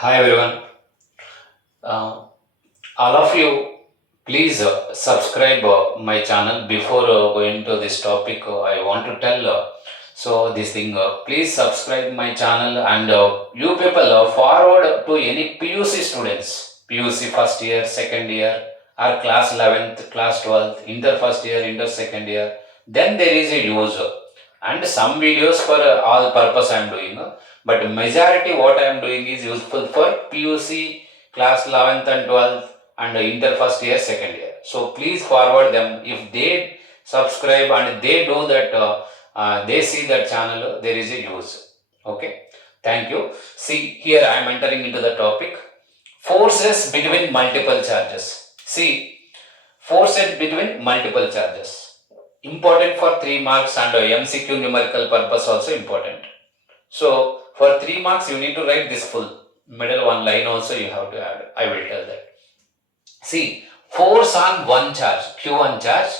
Hi everyone. Uh, all of you, please subscribe my channel. Before going to this topic, I want to tell this thing. Please subscribe my channel and you people forward to any PUC students, PUC first year, second year, or class 11th, class 12th, inter first year, inter second year. Then there is a use and some videos for all purpose I am doing. But majority what I am doing is useful for PUC class 11th and 12th and inter first year, second year. So please forward them. If they subscribe and they do that, they see that channel, there is a use. Okay. Thank you. See, here I am entering into the topic. Forces between multiple charges. See, forces between multiple charges. Important for 3 marks and MCQ numerical purpose also important. So, for 3 marks you need to write this full. Middle one line also you have to add. I will tell that. See, force on one charge, Q1 charge,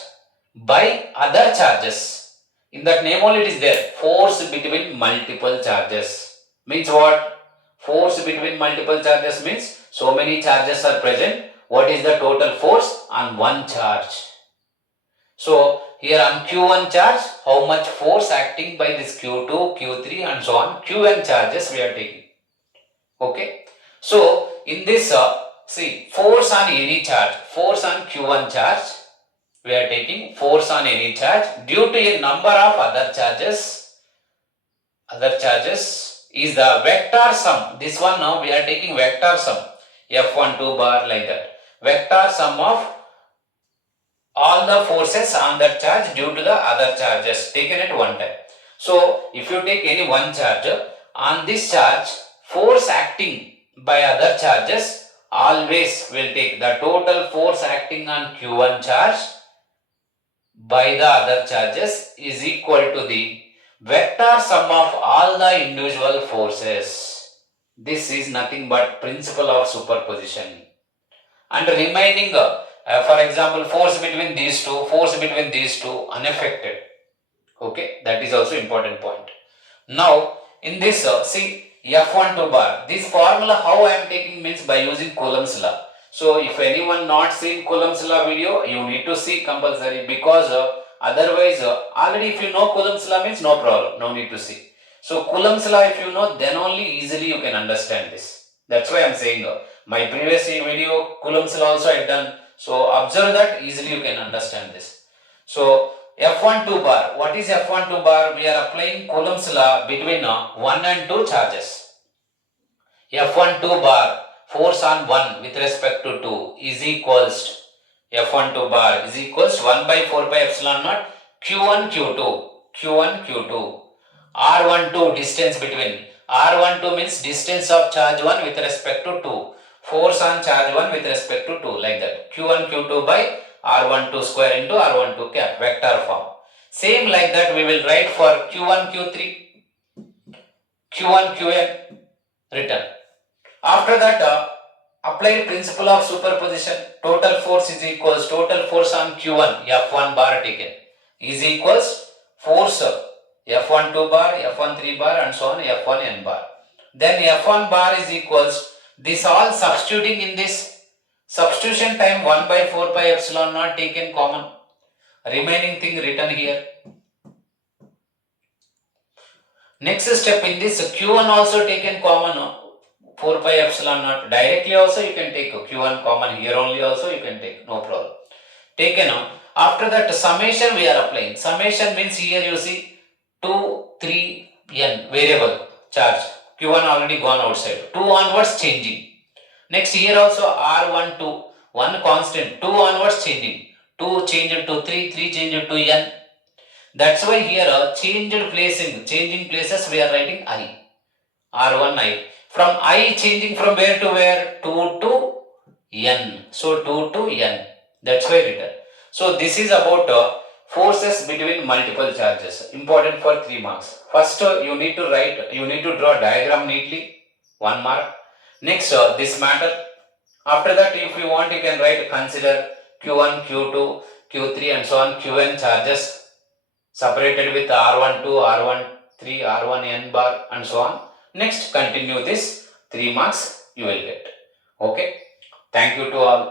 by other charges. In that name only it is there. Force between multiple charges. Means what? Force between multiple charges means so many charges are present. What is the total force on one charge? So, here on Q1 charge, how much force acting by this Q2, Q3 and so on, Qn charges we are taking. Okay. So, in this, see, force on any charge, force on Q1 charge, we are taking force on any charge due to a number of other charges is the vector sum. This one now we are taking vector sum, F12 bar like that. Vector sum of all the forces on that charge due to the other charges taken at one time. So, if you take any one charge, on this charge, force acting by other charges always will take the total force acting on Q1 charge by the other charges is equal to the vector sum of all the individual forces. This is nothing but principle of superposition. And remaining, for example, force between these two unaffected. Okay, that is also important point. Now, in this, see, F12 bar, this formula how I am taking means by using Coulomb's law. So, if anyone not seen Coulomb's law video, you need to see compulsory because otherwise, already if you know Coulomb's law means no problem, no need to see. So, Coulomb's law if you know, then only easily you can understand this. That's why I am saying my previous video Coulomb's law also I have done. So, observe that easily you can understand this. So, F12 bar. What is F12 bar? We are applying Coulomb's law between 1 and 2 charges. F12 bar, force on 1 with respect to 2 is equals F12 bar is equals 1 by 4 pi epsilon naught Q1 Q2 R12 distance between R12 means distance of charge 1 with respect to 2, force on charge 1 with respect to 2 like that, Q1 Q2 by R12 square into R12 cap, vector form. Same like that we will write for Q1 Q3, Q1 Qn written. After that apply principle of superposition, total force is equals total force on Q1 F1 bar taken is equals force F12 bar, F13 bar and so on F1n bar. Then F1 bar is equals this all substituting in this substitution time 1 by 4 pi epsilon naught taken common, remaining thing written here. Next step in this Q1 also taken common 4 pi epsilon naught, directly also you can take Q1 common, here only also you can take, no problem. Taken after that summation we are applying. Summation means here you see 2, 3, n variable charge, Q1 already gone outside, 2 onwards changing. Next here also R12, 1 constant, 2 onwards changing, 2 changed to 3, 3 changed to n. That's why here changing places we are writing I, R1 I. From I changing from where to where? 2 to n. So 2 to n. That's why written. So this is about forces between multiple charges. Important for 3 marks. First you need to draw diagram neatly, 1 mark. Next this matter. After that if you want you can write consider Q1, Q2, Q3 and so on Qn charges separated with R12, R13, R1n bar and so on. Next continue this 3 marks you will get. Okay. Thank you to all.